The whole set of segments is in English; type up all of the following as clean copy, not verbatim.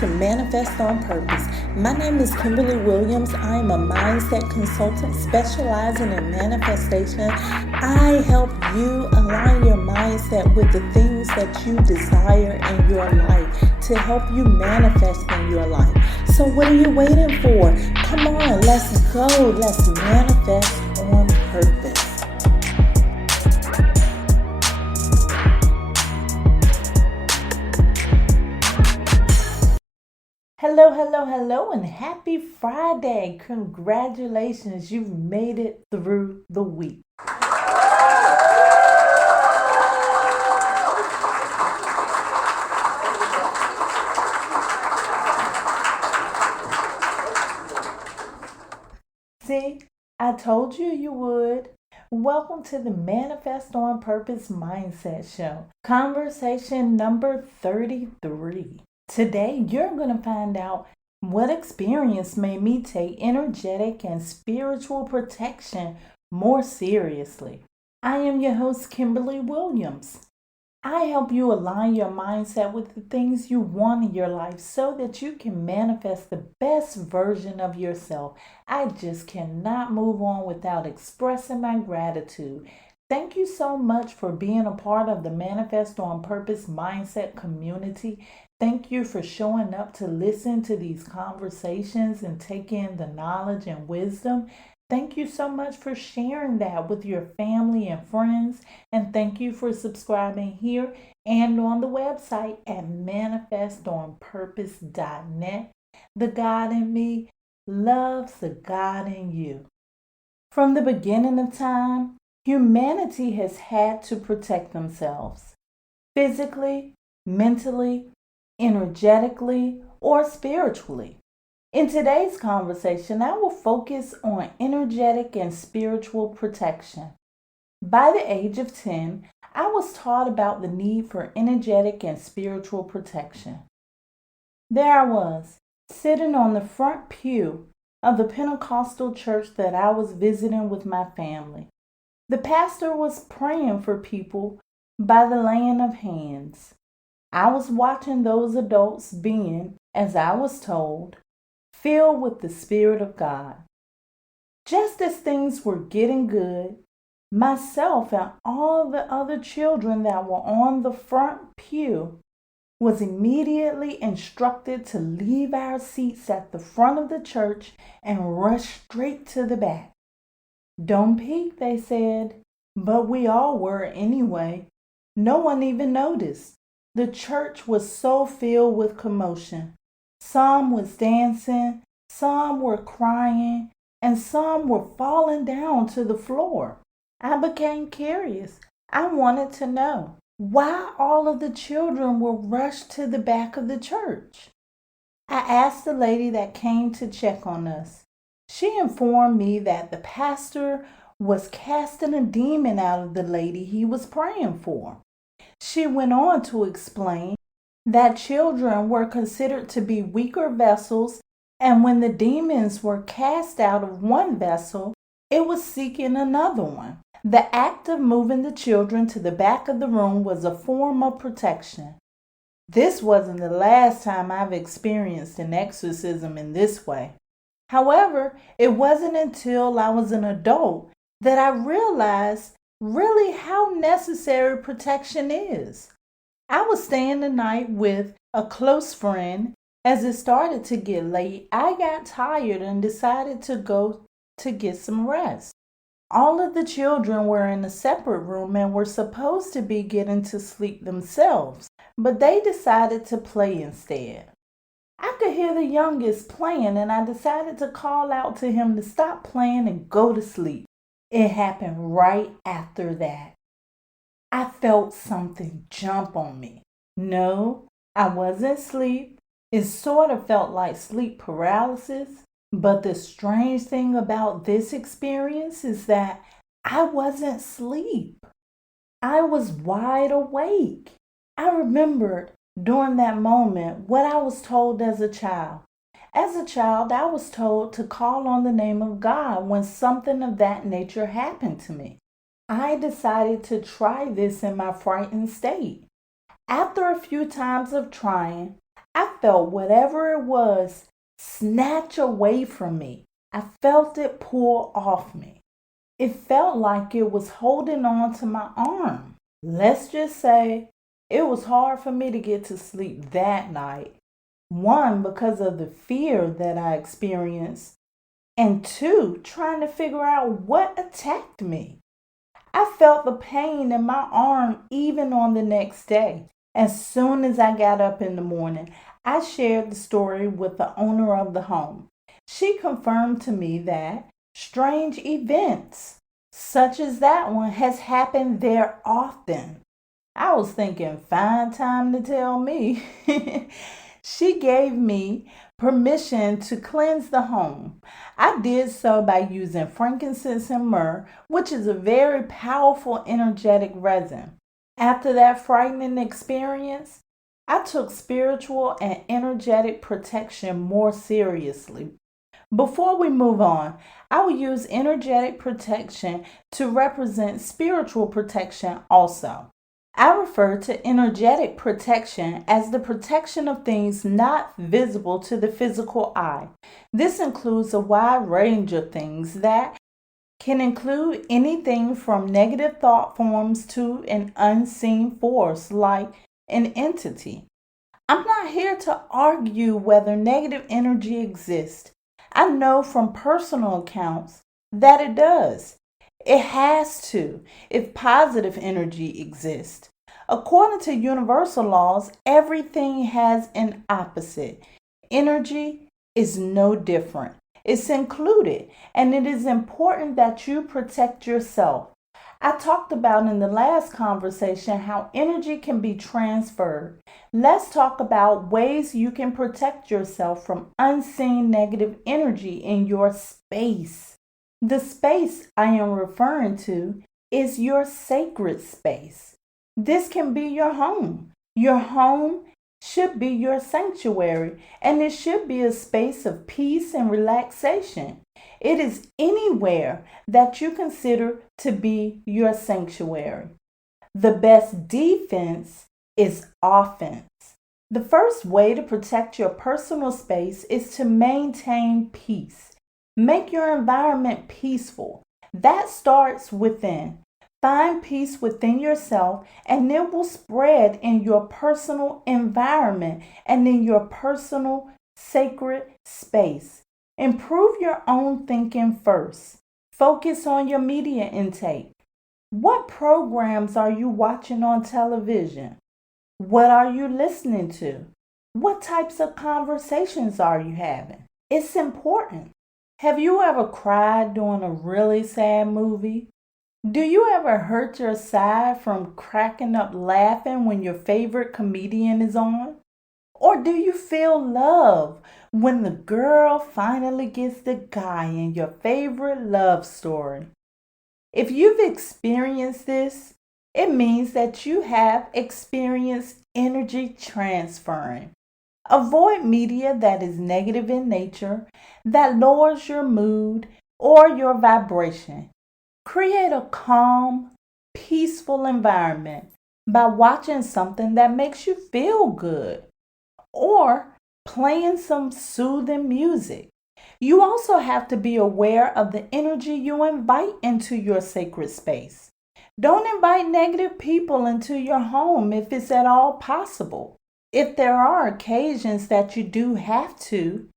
to Manifest on Purpose. My name is Kimberly Williams. I am a mindset consultant specializing in manifestation. I help you align your mindset with the things that you desire in your life to help you manifest in your life. So what are you waiting for? Come on, let's go. Let's manifest on purpose. Hello, and happy Friday. Congratulations, you've made it through the week. See, I told you would. Welcome to the Manifest on Purpose Mindset Show, conversation number 33. Today, you're going to find out what experience made me take energetic and spiritual protection more seriously. I am your host, Kimberly Williams. I help you align your mindset with the things you want in your life so that you can manifest the best version of yourself. I just cannot move on without expressing my gratitude. Thank you so much for being a part of the Manifest on Purpose Mindset community. Thank you for showing up to listen to these conversations and take in the knowledge and wisdom. Thank you so much for sharing that with your family and friends. And thank you for subscribing here and on the website at manifestonpurpose.net. The God in me loves the God in you. From the beginning of time, humanity has had to protect themselves physically, mentally, energetically, or spiritually. In today's conversation, I will focus on energetic and spiritual protection. By the age of 10, I was taught about the need for energetic and spiritual protection. There I was, sitting on the front pew of the Pentecostal church that I was visiting with my family. The pastor was praying for people by the laying of hands. I was watching those adults being, as I was told, filled with the Spirit of God. Just as things were getting good, myself and all the other children that were on the front pew was immediately instructed to leave our seats at the front of the church and rush straight to the back. Don't peek, they said, but we all were anyway. No one even noticed. The church was so filled with commotion. Some was dancing, some were crying, and some were falling down to the floor. I became curious. I wanted to know why all of the children were rushed to the back of the church. I asked the lady that came to check on us. She informed me that the pastor was casting a demon out of the lady he was praying for. She went on to explain that children were considered to be weaker vessels, and when the demons were cast out of one vessel, it was seeking another one. The act of moving the children to the back of the room was a form of protection. This wasn't the last time I've experienced an exorcism in this way. However, it wasn't until I was an adult that I realized really how necessary protection is. I was staying the night with a close friend. As it started to get late, I got tired and decided to go to get some rest. All of the children were in a separate room and were supposed to be getting to sleep themselves, but they decided to play instead. I could hear the youngest playing, and I decided to call out to him to stop playing and go to sleep. It happened right after that. I felt something jump on me. No, I wasn't asleep. It sort of felt like sleep paralysis, but the strange thing about this experience is that I wasn't asleep. I was wide awake. I remembered during that moment what I was told as a child. As a child, I was told to call on the name of God when something of that nature happened to me. I decided to try this in my frightened state. After a few times of trying, I felt whatever it was snatch away from me. I felt it pull off me. It felt like it was holding on to my arm. Let's just say it was hard for me to get to sleep that night. One, because of the fear that I experienced, and two, trying to figure out what attacked me. I felt the pain in my arm even on the next day. As soon as I got up in the morning, I shared the story with the owner of the home. She confirmed to me that strange events, such as that one, has happened there often. I was thinking, fine time to tell me. She gave me permission to cleanse the home. I did so by using frankincense and myrrh, which is a very powerful energetic resin. After that frightening experience, I took spiritual and energetic protection more seriously. Before we move on, I will use energetic protection to represent spiritual protection also. I refer to energetic protection as the protection of things not visible to the physical eye. This includes a wide range of things that can include anything from negative thought forms to an unseen force like an entity. I'm not here to argue whether negative energy exists. I know from personal accounts that it does. It has to, if positive energy exists. According to universal laws, everything has an opposite. Energy is no different. It's included, and it is important that you protect yourself. I talked about in the last conversation how energy can be transferred. Let's talk about ways you can protect yourself from unseen negative energy in your space. The space I am referring to is your sacred space. This can be your home. Your home should be your sanctuary, and it should be a space of peace and relaxation. It is anywhere that you consider to be your sanctuary. The best defense is offense. The first way to protect your personal space is to maintain peace. Make your environment peaceful. That starts within. Find peace within yourself, and it will spread in your personal environment and in your personal sacred space. Improve your own thinking first. Focus on your media intake. What programs are you watching on television? What are you listening to? What types of conversations are you having? It's important. Have you ever cried during a really sad movie? Do you ever hurt your side from cracking up laughing when your favorite comedian is on? Or do you feel love when the girl finally gets the guy in your favorite love story? If you've experienced this, it means that you have experienced energy transferring. Avoid media that is negative in nature, that lowers your mood or your vibration. Create a calm, peaceful environment by watching something that makes you feel good or playing some soothing music. You also have to be aware of the energy you invite into your sacred space. Don't invite negative people into your home if it's at all possible. If there are occasions that you do have to,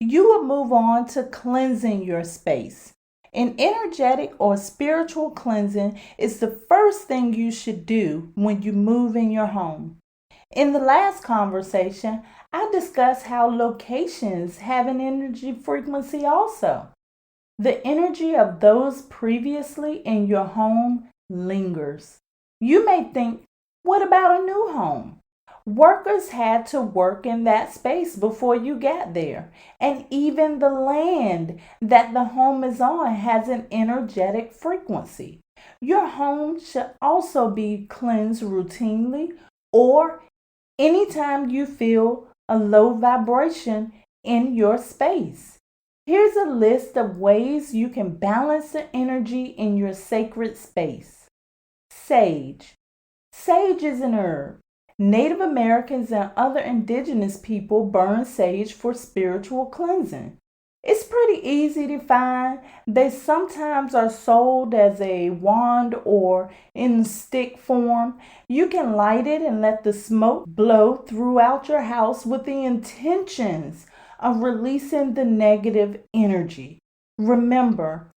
you will move on to cleansing your space. An energetic or spiritual cleansing is the first thing you should do when you move in your home. In the last conversation, I discussed how locations have an energy frequency also. The energy of those previously in your home lingers. You may think, what about a new home? Workers had to work in that space before you got there. And even the land that the home is on has an energetic frequency. Your home should also be cleansed routinely or anytime you feel a low vibration in your space. Here's a list of ways you can balance the energy in your sacred space. Sage. Sage is an herb. Native Americans and other indigenous people burn sage for spiritual cleansing. It's pretty easy to find. They sometimes are sold as a wand or in stick form. You can light it and let the smoke blow throughout your house with the intentions of releasing the negative energy. Remember,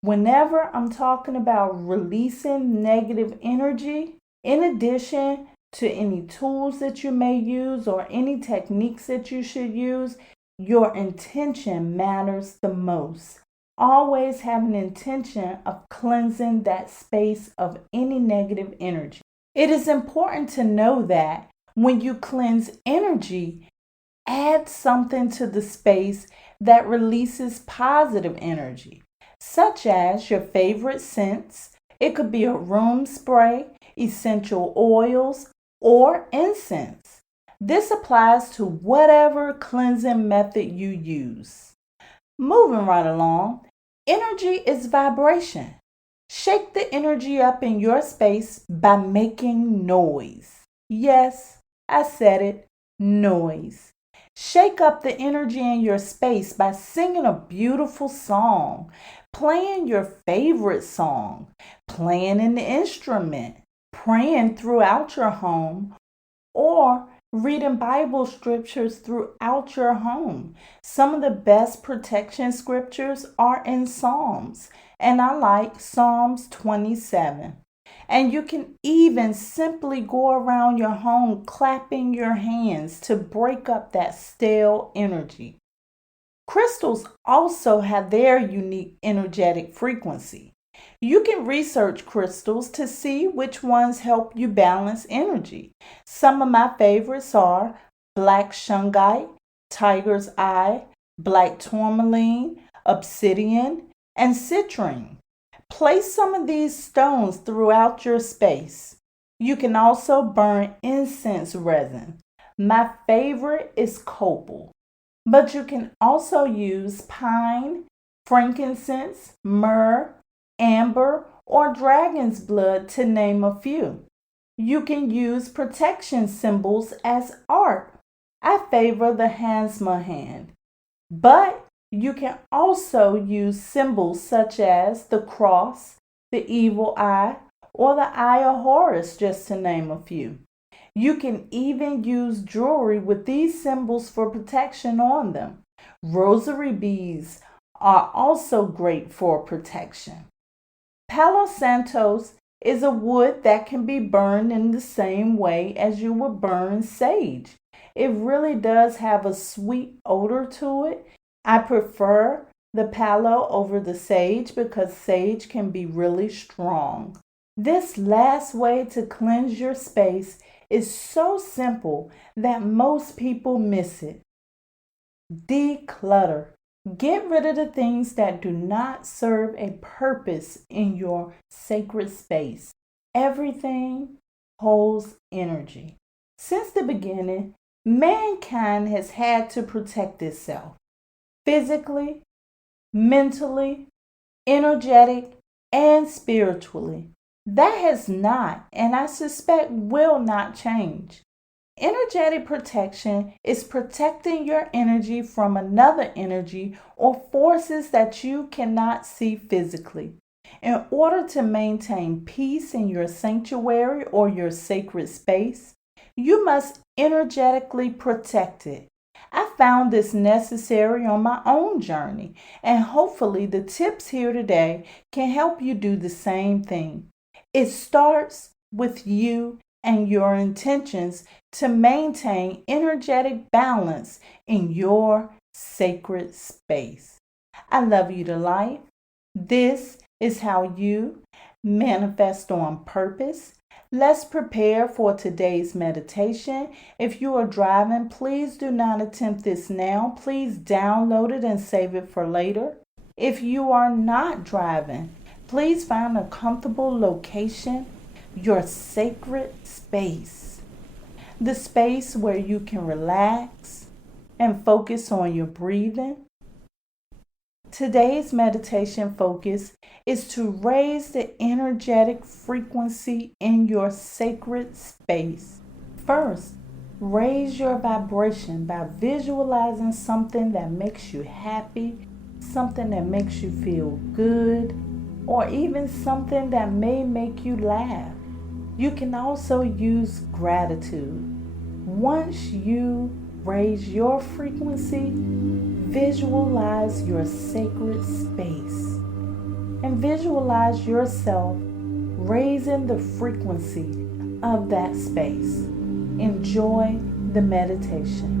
whenever I'm talking about releasing negative energy, in addition to any tools that you may use or any techniques that you should use, your intention matters the most. Always have an intention of cleansing that space of any negative energy. It is important to know that when you cleanse energy, add something to the space that releases positive energy, such as your favorite scents. It could be a room spray, essential oils, or incense. This applies to whatever cleansing method you use. Moving right along, energy is vibration. Shake the energy up in your space by making noise. Yes, I said it, noise. Shake up the energy in your space by singing a beautiful song, playing your favorite song, playing an instrument, praying throughout your home, or reading Bible scriptures throughout your home. Some of the best protection scriptures are in Psalms, and I like Psalms 27. And you can even simply go around your home clapping your hands to break up that stale energy. Crystals also have their unique energetic frequency. You can research crystals to see which ones help you balance energy. Some of my favorites are black shungite, tiger's eye, black tourmaline, obsidian, and citrine. Place some of these stones throughout your space. You can also burn incense resin. My favorite is copal, but you can also use pine, frankincense, myrrh, amber, or dragon's blood, to name a few. You can use protection symbols as art. I favor the Hansma hand, but you can also use symbols such as the cross, the evil eye, or the eye of Horus, just to name a few. You can even use jewelry with these symbols for protection on them. Rosary beads are also great for protection. Palo Santos is a wood that can be burned in the same way as you would burn sage. It really does have a sweet odor to it. I prefer the palo over the sage because sage can be really strong. This last way to cleanse your space is so simple that most people miss it. Declutter. Get rid of the things that do not serve a purpose in your sacred space. Everything holds energy. Since the beginning, mankind has had to protect itself physically, mentally, energetic, and spiritually. That has not, and I suspect will not change. Energetic protection is protecting your energy from another energy or forces that you cannot see physically. In order to maintain peace in your sanctuary or your sacred space, you must energetically protect it. I found this necessary on my own journey, and hopefully the tips here today can help you do the same thing. It starts with you and your intentions to maintain energetic balance in your sacred space. I love you to life. This is how you manifest on purpose. Let's prepare for today's meditation. If you are driving, please do not attempt this now. Please download it and save it for later. If you are not driving, please find a comfortable location, your sacred space, the space where you can relax and focus on your breathing. Today's meditation focus is to raise the energetic frequency in your sacred space. First, raise your vibration by visualizing something that makes you happy, something that makes you feel good, or even something that may make you laugh. You can also use gratitude. Once you raise your frequency, visualize your sacred space and visualize yourself raising the frequency of that space. Enjoy the meditation.